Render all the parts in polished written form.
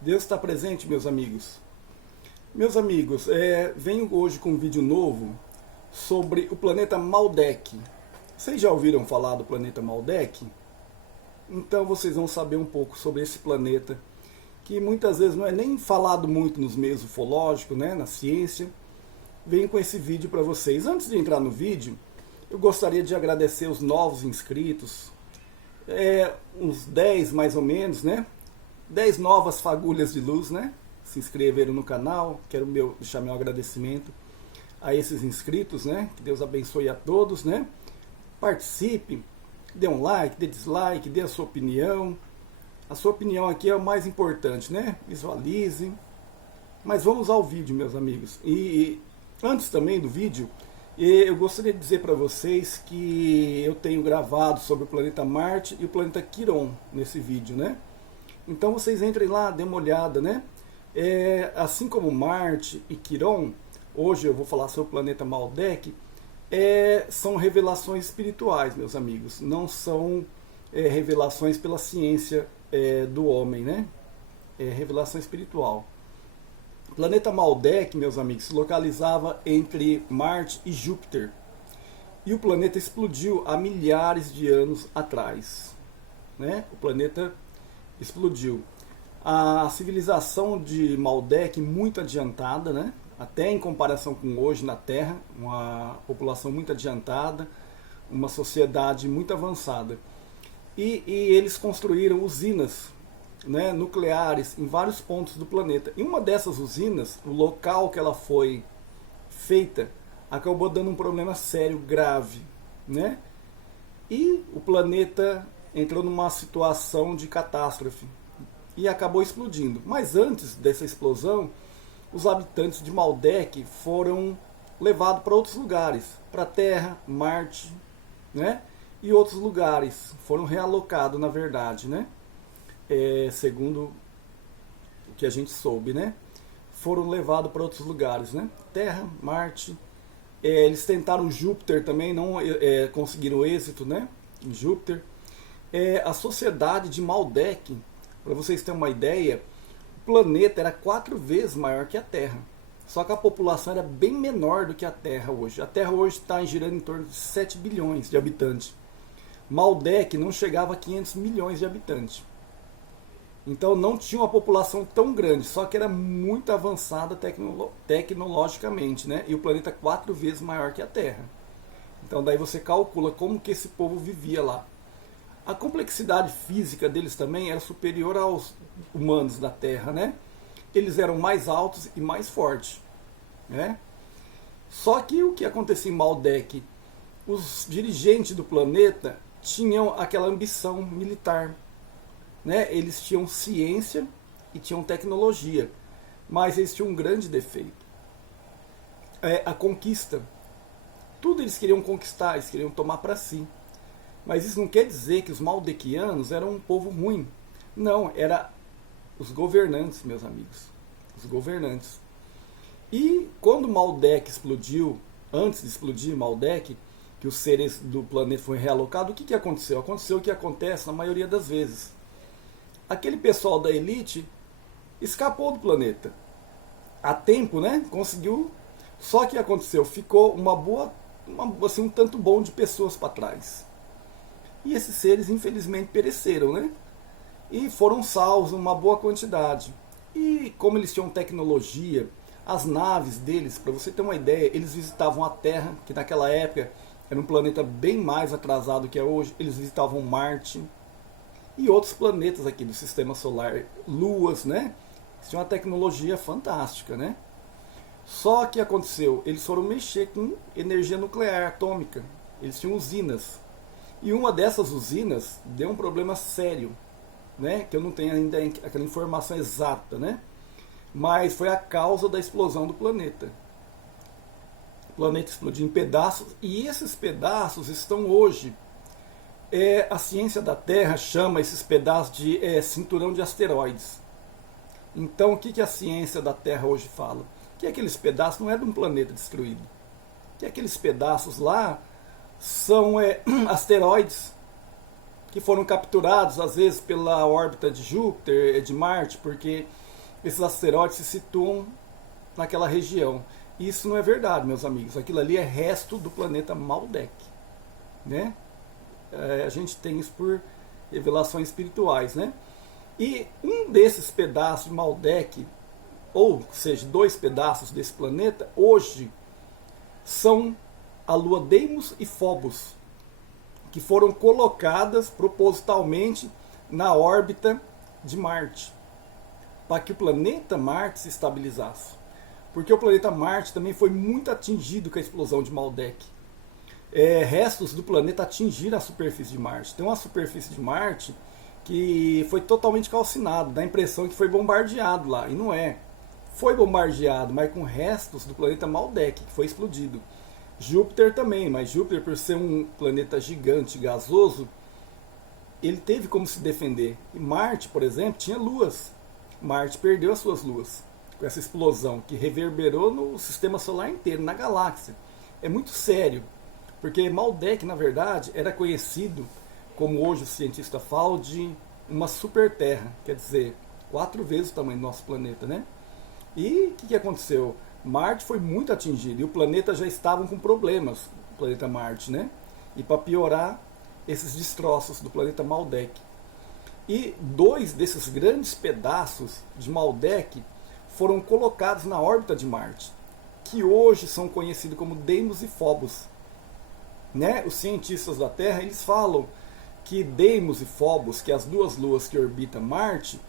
Deus está presente, meus amigos. Meus amigos, venho hoje com um vídeo novo sobre o planeta Maldek. Vocês já ouviram falar do planeta Maldek? Então vocês vão saber um pouco sobre esse planeta, que muitas vezes não é nem falado muito nos meios ufológicos, né, na ciência. Venho com esse vídeo para vocês. Antes de entrar no vídeo, eu gostaria de agradecer os novos inscritos, uns 10 mais ou menos, né? 10 novas fagulhas de luz, né? Se inscreveram no canal. Quero deixar meu agradecimento a esses inscritos, né? Que Deus abençoe a todos, né? Participe, dê um like, dê dislike, dê a sua opinião. A sua opinião aqui é o mais importante, né? Visualize. Mas vamos ao vídeo, meus amigos. E antes também do vídeo, eu gostaria de dizer para vocês que eu tenho gravado sobre o planeta Marte e o planeta Quiron nesse vídeo, né? Então vocês entrem lá, dêem uma olhada, né? Assim como Marte e Quiron, hoje eu vou falar sobre o planeta Maldek, são revelações espirituais, meus amigos. Não são revelações pela ciência do homem, né? É revelação espiritual. O planeta Maldek, meus amigos, se localizava entre Marte e Júpiter. E o planeta explodiu há milhares de anos atrás, né? O planeta explodiu. A civilização de Maldek muito adiantada, né? Até em comparação com hoje na Terra, uma população muito adiantada, uma sociedade muito avançada. E eles construíram usinas, né, nucleares em vários pontos do planeta. E uma dessas usinas, o local que ela foi feita, acabou dando um problema sério, grave, né? E o planeta entrou numa situação de catástrofe e acabou explodindo. Mas antes dessa explosão, os habitantes de Maldek foram levados para outros lugares, para a Terra, Marte, né? E outros lugares foram realocados, na verdade, né? Segundo o que a gente soube, né? Foram levados para outros lugares, né? Terra, Marte. Eles tentaram Júpiter também, não conseguiram êxito, né? Em Júpiter. A sociedade de Maldek, para vocês terem uma ideia, o planeta era 4 vezes maior que a Terra. Só que a população era bem menor do que a Terra hoje. A Terra hoje está girando em torno de 7 bilhões de habitantes. Maldek não chegava a 500 milhões de habitantes. Então não tinha uma população tão grande, só que era muito avançada tecnologicamente, né? E o planeta 4 vezes maior que a Terra. Então daí você calcula como que esse povo vivia lá. A complexidade física deles também era superior aos humanos da Terra, né? Eles eram mais altos e mais fortes, né? Só que o que acontecia em Maldek? Os dirigentes do planeta tinham aquela ambição militar, né? Eles tinham ciência e tinham tecnologia, mas eles tinham um grande defeito. A conquista. Tudo eles queriam conquistar, eles queriam tomar para si. Mas isso não quer dizer que os maldequianos eram um povo ruim. Não, era os governantes, meus amigos. Os governantes. E quando Maldek explodiu, antes de explodir Maldek, que os seres do planeta foram realocados, o que aconteceu? Aconteceu o que acontece na maioria das vezes. Aquele pessoal da elite escapou do planeta. A tempo, né? Conseguiu. Só que aconteceu? Ficou assim, um tanto bom de pessoas para trás. E esses seres, infelizmente, pereceram, né? E foram salvos uma boa quantidade. E como eles tinham tecnologia, as naves deles, para você ter uma ideia, eles visitavam a Terra, que naquela época era um planeta bem mais atrasado que é hoje. Eles visitavam Marte e outros planetas aqui do Sistema Solar, luas, né? Eles tinham uma tecnologia fantástica, né? Só que aconteceu, eles foram mexer com energia nuclear atômica. Eles tinham usinas. E uma dessas usinas deu um problema sério, né? Que eu não tenho ainda aquela informação exata, né? Mas foi a causa da explosão do planeta. O planeta explodiu em pedaços e esses pedaços estão hoje. A ciência da Terra chama esses pedaços de cinturão de asteroides. Então o que a ciência da Terra hoje fala? Que aqueles pedaços não é de um planeta destruído. Que aqueles pedaços lá são asteroides que foram capturados às vezes pela órbita de Júpiter, de Marte, porque esses asteroides se situam naquela região. Isso não é verdade, meus amigos. Aquilo ali é resto do planeta Maldek, né? A gente tem isso por revelações espirituais, né? E um desses pedaços de Maldek, ou seja, 2 pedaços desse planeta, hoje são a lua Deimos e Phobos, que foram colocadas propositalmente na órbita de Marte, para que o planeta Marte se estabilizasse. Porque o planeta Marte também foi muito atingido com a explosão de Maldek. Restos do planeta atingiram a superfície de Marte. Tem uma superfície de Marte que foi totalmente calcinada, dá a impressão que foi bombardeado lá, e não é. Foi bombardeado, mas com restos do planeta Maldek, que foi explodido. Júpiter também, mas Júpiter, por ser um planeta gigante, gasoso, ele teve como se defender. E Marte, por exemplo, tinha luas. Marte perdeu as suas luas com essa explosão que reverberou no sistema solar inteiro, na galáxia. É muito sério, porque Maldek, na verdade, era conhecido, como hoje o cientista fala, de uma super-terra, quer dizer, 4 vezes o tamanho do nosso planeta, né? E o que aconteceu? Marte foi muito atingido e o planeta já estavam com problemas, o planeta Marte, né? E para piorar, esses destroços do planeta Maldek. E 2 desses grandes pedaços de Maldek foram colocados na órbita de Marte, que hoje são conhecidos como Deimos e Phobos. Né? Os cientistas da Terra, eles falam que Deimos e Phobos, que as 2 luas que orbitam Marte,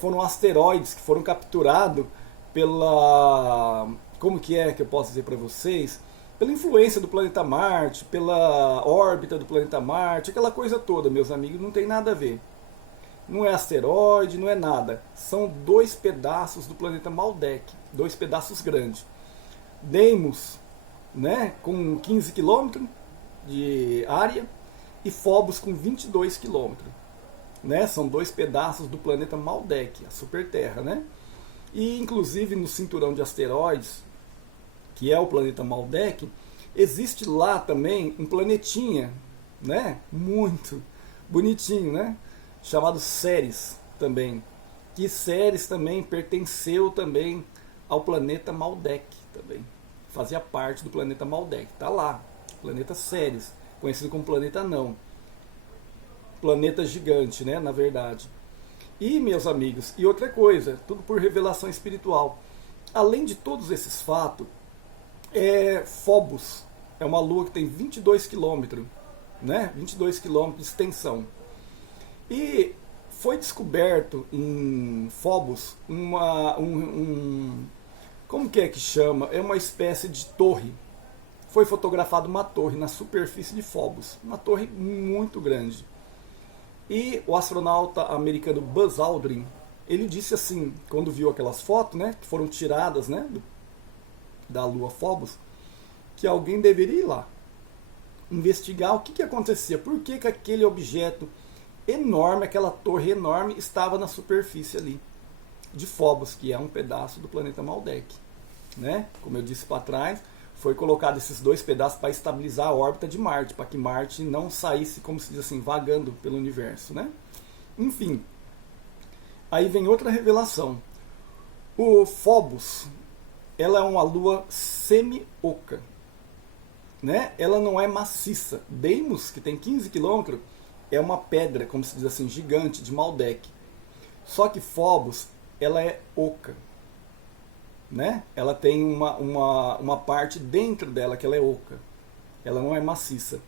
foram asteroides que foram capturados pela... Como que eu posso dizer para vocês? Pela influência do planeta Marte, pela órbita do planeta Marte, aquela coisa toda, meus amigos, não tem nada a ver. Não é asteroide, não é nada. São 2 pedaços do planeta Maldek, 2 pedaços grandes. Deimos, né, com 15 km de área, e Phobos com 22 km. Né? São 2 pedaços do planeta Maldek, a super-terra, né? E inclusive no cinturão de asteroides, que é o planeta Maldek, existe lá também um planetinha, né? Muito bonitinho, né? Chamado Ceres também. Que Ceres também pertenceu também ao planeta Maldek também. Fazia parte do planeta Maldek. Está lá, planeta Ceres, conhecido como planeta não. Planeta gigante, né? Na verdade. E, meus amigos, e outra coisa, tudo por revelação espiritual. Além de todos esses fatos, Phobos é uma lua que tem 22 km, né? 22 km de extensão. E foi descoberto em Phobos como que chama? É uma espécie de torre. Foi fotografada uma torre na superfície de Phobos, uma torre muito grande. E o astronauta americano Buzz Aldrin, ele disse assim, quando viu aquelas fotos, né, que foram tiradas, né, da lua Phobos, que alguém deveria ir lá investigar o que acontecia, por que aquele objeto enorme, aquela torre enorme, estava na superfície ali de Phobos, que é um pedaço do planeta Maldek, né? Como eu disse para trás, foi colocado esses 2 pedaços para estabilizar a órbita de Marte, para que Marte não saísse, como se diz assim, vagando pelo universo, né? Enfim, aí vem outra revelação. O Phobos, ela é uma lua semi-oca, né? Ela não é maciça. Deimos, que tem 15 km, é uma pedra, como se diz assim, gigante, de Maldek. Só que Phobos, ela é oca, né? Ela tem uma parte dentro dela que ela é oca. Ela não é maciça.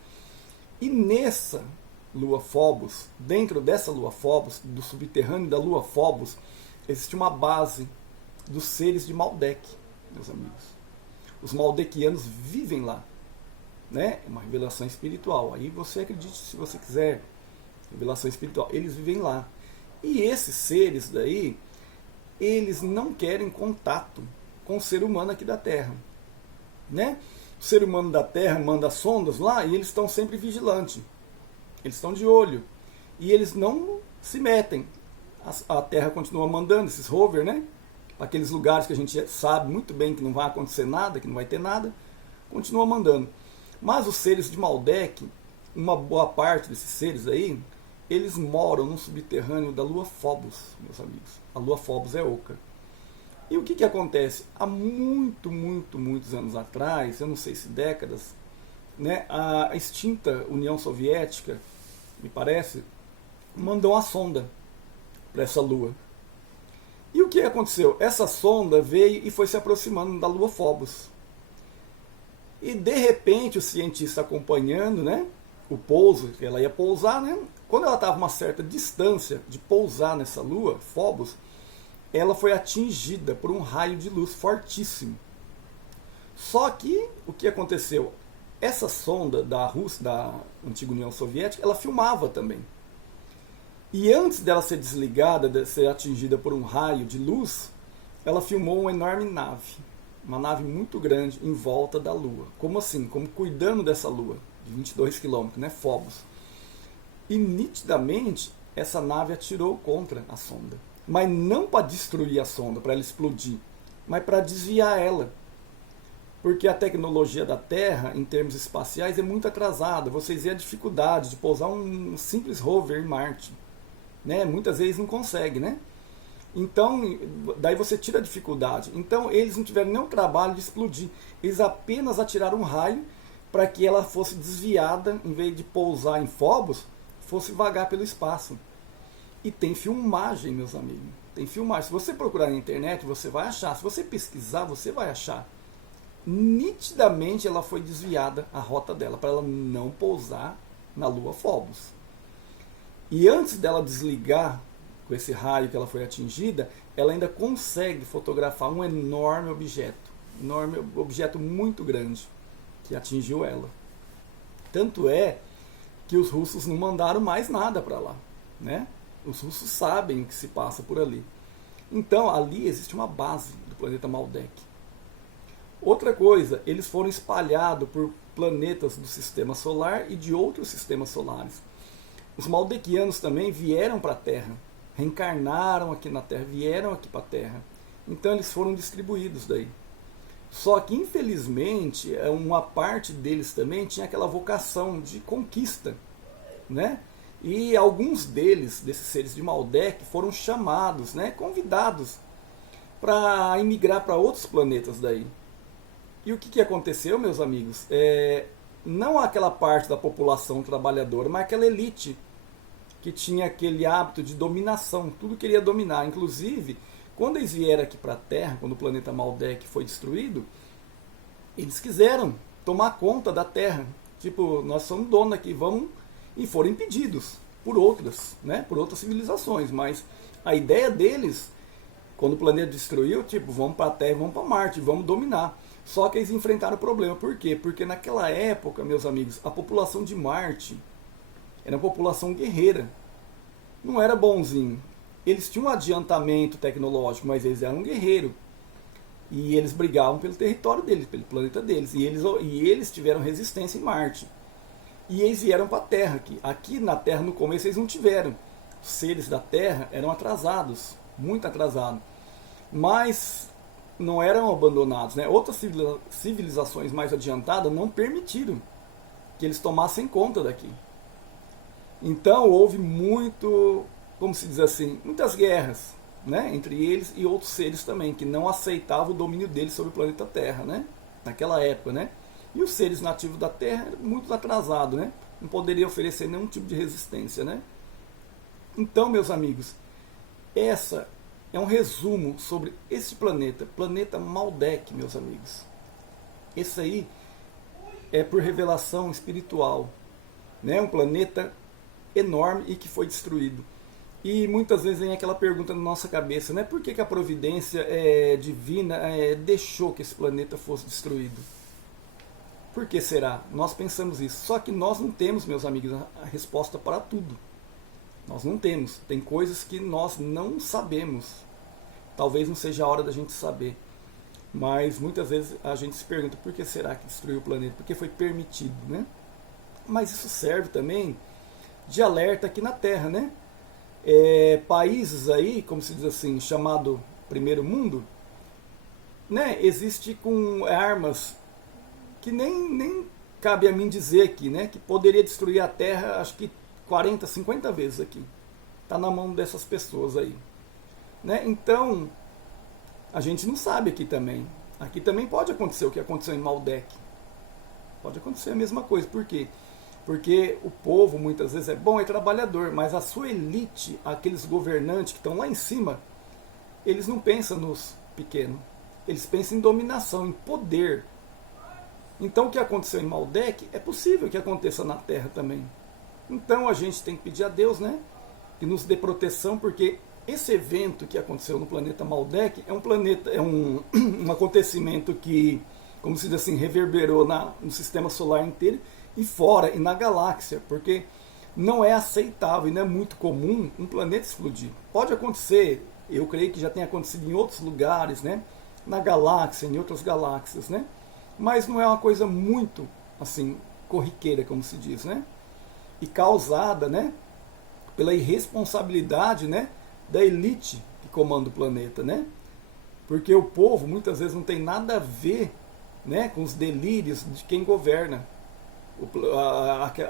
E nessa lua Phobos, dentro dessa lua Phobos, do subterrâneo da lua Phobos, existe uma base dos seres de Maldek, meus amigos. Os maldequianos vivem lá, né? É uma revelação espiritual. Aí você acredite se você quiser. Revelação espiritual. Eles vivem lá. E esses seres daí, eles não querem contato com o ser humano aqui da Terra, né? O ser humano da Terra manda sondas lá e eles estão sempre vigilantes. Eles estão de olho. E eles não se metem. A Terra continua mandando esses rovers, né? Aqueles lugares que a gente sabe muito bem que não vai acontecer nada, que não vai ter nada, continua mandando. Mas os seres de Maldek, uma boa parte desses seres aí, eles moram no subterrâneo da lua Phobos, meus amigos. A lua Phobos é oca. E o que acontece? Há muitos anos atrás, eu não sei se décadas, né, a extinta União Soviética, me parece, mandou uma sonda para essa lua. E o que aconteceu? Essa sonda veio e foi se aproximando da lua Phobos. E de repente o cientista acompanhando, né, o pouso, que ela ia pousar, né, quando ela estava a uma certa distância de pousar nessa lua Phobos, ela foi atingida por um raio de luz fortíssimo. Só que o que aconteceu? Essa sonda da Rússia, da antiga União Soviética, ela filmava também. E antes dela ser desligada, de ser atingida por um raio de luz, ela filmou uma enorme nave. Uma nave muito grande em volta da Lua. Como assim? Como cuidando dessa Lua, de 22 quilômetros, né? Phobos. E nitidamente, essa nave atirou contra a sonda. Mas não para destruir a sonda, para ela explodir, mas para desviar ela. Porque a tecnologia da Terra, em termos espaciais, é muito atrasada. Vocês veem a dificuldade de pousar um simples rover em Marte. Né? Muitas vezes não consegue, né? Então, daí você tira a dificuldade. Então, eles não tiveram nenhum trabalho de explodir. Eles apenas atiraram um raio para que ela fosse desviada, em vez de pousar em Phobos, fosse vagar pelo espaço. E tem filmagem, meus amigos. Tem filmagem. Se você procurar na internet, você vai achar. Se você pesquisar, você vai achar. Nitidamente ela foi desviada, a rota dela, para ela não pousar na lua Phobos. E antes dela desligar com esse raio que ela foi atingida, ela ainda consegue fotografar um enorme objeto muito grande, que atingiu ela. Tanto é que os russos não mandaram mais nada para lá, né? Os russos sabem o que se passa por ali. Então, ali existe uma base do planeta Maldek. Outra coisa, eles foram espalhados por planetas do sistema solar e de outros sistemas solares. Os maldequianos também vieram para a Terra, reencarnaram aqui na Terra, vieram aqui para a Terra. Então eles foram distribuídos daí. Só que, infelizmente, uma parte deles também tinha aquela vocação de conquista, né? E alguns deles, desses seres de Maldek, foram chamados, né, convidados para emigrar para outros planetas daí. E o que aconteceu, meus amigos? Não aquela parte da população trabalhadora, mas aquela elite que tinha aquele hábito de dominação, tudo queria dominar. Inclusive, quando eles vieram aqui para a Terra, quando o planeta Maldek foi destruído, eles quiseram tomar conta da Terra. Tipo, nós somos donos aqui, vamos... E foram impedidos por outras, né? Por outras civilizações. Mas a ideia deles, quando o planeta destruiu, tipo, vamos para a Terra, vamos para Marte, vamos dominar. Só que eles enfrentaram o problema. Por quê? Porque naquela época, meus amigos, a população de Marte era uma população guerreira. Não era bonzinho. Eles tinham um adiantamento tecnológico, mas eles eram guerreiros. E eles brigavam pelo território deles, pelo planeta deles. E eles tiveram resistência em Marte. E eles vieram para a Terra aqui. Aqui na Terra, no começo, eles não tiveram. Os seres da Terra eram atrasados, muito atrasados. Mas não eram abandonados, né? Outras civilizações mais adiantadas não permitiram que eles tomassem conta daqui. Então houve muito, como se diz assim, muitas guerras, né? Entre eles e outros seres também, que não aceitavam o domínio deles sobre o planeta Terra, né? Naquela época, né? E os seres nativos da Terra eram muito atrasados, né? Não poderiam oferecer nenhum tipo de resistência, né? Então, meus amigos, essa é um resumo sobre esse planeta Maldek, meus amigos. Esse aí é por revelação espiritual, né? Um planeta enorme e que foi destruído. E muitas vezes vem aquela pergunta na nossa cabeça, né? Por que a providência divina deixou que esse planeta fosse destruído? Por que será? Nós pensamos isso. Só que nós não temos, meus amigos, a resposta para tudo. Nós não temos. Tem coisas que nós não sabemos. Talvez não seja a hora da gente saber. Mas muitas vezes a gente se pergunta por que será que destruiu o planeta? Porque foi permitido, né? Mas isso serve também de alerta aqui na Terra, né? Países aí, como se diz assim, chamado primeiro mundo, né? Existe com armas que nem cabe a mim dizer aqui, né? Que poderia destruir a Terra, acho que 40, 50 vezes aqui. Está na mão dessas pessoas aí. Né? Então, a gente não sabe aqui também. Aqui também pode acontecer o que aconteceu em Maldek. Pode acontecer a mesma coisa. Por quê? Porque o povo muitas vezes é bom, é trabalhador, mas a sua elite, aqueles governantes que estão lá em cima, eles não pensam nos pequenos. Eles pensam em dominação, em poder. Então o que aconteceu em Maldek é possível que aconteça na Terra também. Então a gente tem que pedir a Deus, né, que nos dê proteção, porque esse evento que aconteceu no planeta Maldek um acontecimento que, como se diz assim, reverberou no sistema solar inteiro e fora, e na galáxia, porque não é aceitável e não é muito comum um planeta explodir. Pode acontecer, eu creio que já tem acontecido em outros lugares, né, na galáxia, em outras galáxias, né, mas não é uma coisa muito, assim, corriqueira, como se diz, né, e causada, né, pela irresponsabilidade, né, da elite que comanda o planeta, né, porque o povo muitas vezes não tem nada a ver, né, com os delírios de quem governa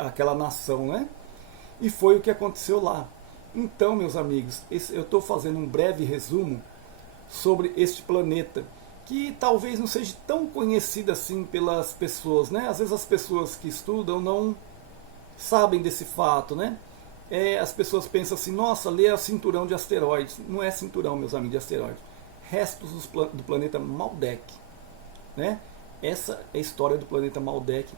aquela nação, né? E foi o que aconteceu lá. Então, meus amigos, eu estou fazendo um breve resumo sobre este planeta, que talvez não seja tão conhecido assim pelas pessoas, né? Às vezes as pessoas que estudam não sabem desse fato, né? As pessoas pensam assim, nossa, lê o cinturão de asteroides. Não é cinturão, meus amigos, de asteroides. Restos do planeta Maldek, né? Essa é a história do planeta Maldek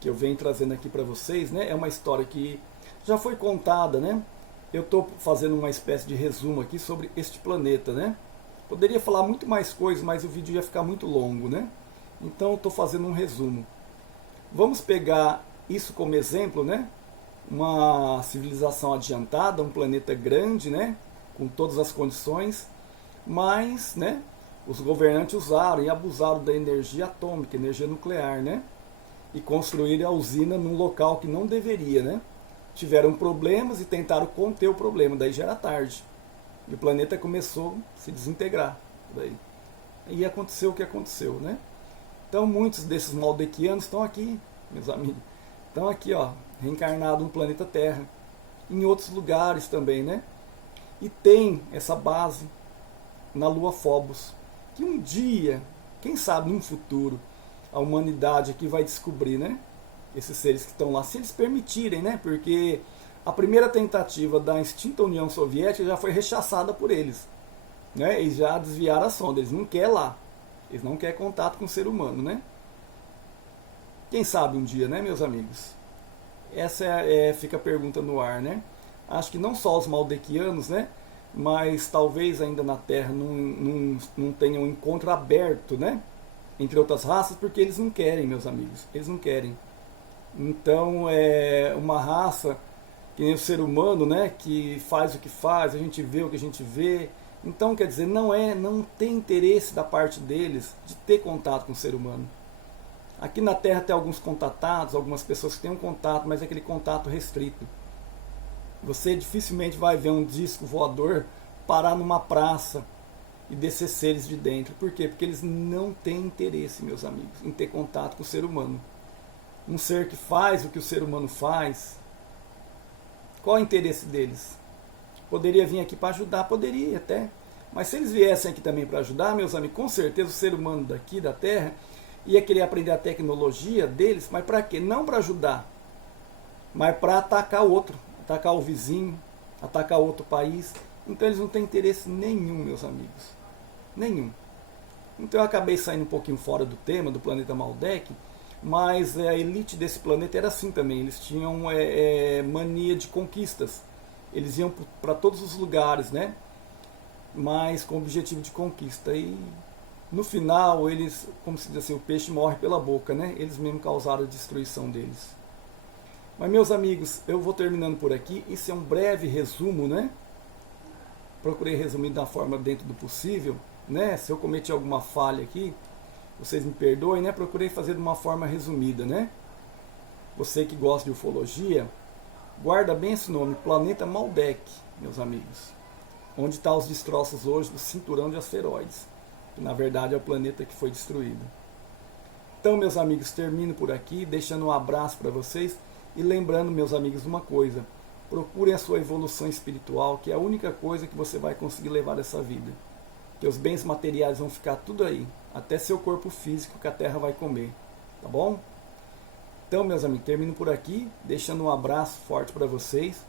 que eu venho trazendo aqui para vocês, né? É uma história que já foi contada, né? Eu estou fazendo uma espécie de resumo aqui sobre este planeta, né? Poderia falar muito mais coisas, mas o vídeo ia ficar muito longo, né? Então eu estou fazendo um resumo. Vamos pegar isso como exemplo, né? Uma civilização adiantada, um planeta grande, né? Com todas as condições, mas, né? Os governantes usaram e abusaram da energia atômica, energia nuclear, né? E construíram a usina num local que não deveria, né? Tiveram problemas e tentaram conter o problema, daí já era tarde. E o planeta começou a se desintegrar. Daí. E aconteceu o que aconteceu, né? Então muitos desses maldequianos estão aqui, meus amigos. Estão aqui, ó, reencarnados no planeta Terra. Em outros lugares também, né? E tem essa base na Lua Phobos. Que um dia, quem sabe num futuro, a humanidade aqui vai descobrir, né? Esses seres que estão lá, se eles permitirem, né? Porque a primeira tentativa da extinta União Soviética já foi rechaçada por eles, né? Eles já desviaram a sonda, eles não querem lá, eles não querem contato com o ser humano, né? Quem sabe um dia, né, meus amigos? Essa fica a pergunta no ar, né? Acho que não só os maldequianos, né? Mas talvez ainda na Terra não tenham um encontro aberto, né? Entre outras raças, porque eles não querem, meus amigos, eles não querem. Então é uma raça que nem o ser humano, né, que faz o que faz, a gente vê o que a gente vê. Então, quer dizer, não tem interesse da parte deles de ter contato com o ser humano. Aqui na Terra tem alguns contatados, algumas pessoas que têm um contato, mas é aquele contato restrito. Você dificilmente vai ver um disco voador parar numa praça e descer seres de dentro. Por quê? Porque eles não têm interesse, meus amigos, em ter contato com o ser humano. Um ser que faz o que o ser humano faz, qual é o interesse deles? Poderia vir aqui para ajudar? Poderia até. Mas se eles viessem aqui também para ajudar, meus amigos, com certeza o ser humano daqui da Terra ia querer aprender a tecnologia deles, mas para quê? Não para ajudar, mas para atacar o outro, atacar o vizinho, atacar outro país. Então eles não têm interesse nenhum, meus amigos. Nenhum. Então eu acabei saindo um pouquinho fora do tema do planeta Maldek, mas a elite desse planeta era assim também. Eles tinham mania de conquistas. Eles iam para todos os lugares, né? Mas com o objetivo de conquista. E no final eles, como se diz assim, o peixe morre pela boca, né? Eles mesmos causaram a destruição deles. Mas meus amigos, eu vou terminando por aqui. Isso é um breve resumo, né? Procurei resumir da forma dentro do possível, né? Se eu cometi alguma falha aqui, vocês me perdoem, né? Procurei fazer de uma forma resumida, né? Você que gosta de ufologia, guarda bem esse nome, Planeta Maldek, meus amigos. Onde estão os destroços hoje do cinturão de asteroides, que na verdade é o planeta que foi destruído. Então, meus amigos, termino por aqui, deixando um abraço para vocês e lembrando, meus amigos, uma coisa: Procurem a sua evolução espiritual, que é a única coisa que você vai conseguir levar dessa vida. Porque os bens materiais vão ficar tudo aí, até seu corpo físico que a terra vai comer, tá bom? Então, meus amigos, termino por aqui, deixando um abraço forte para vocês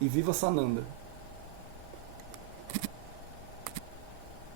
e viva Sananda!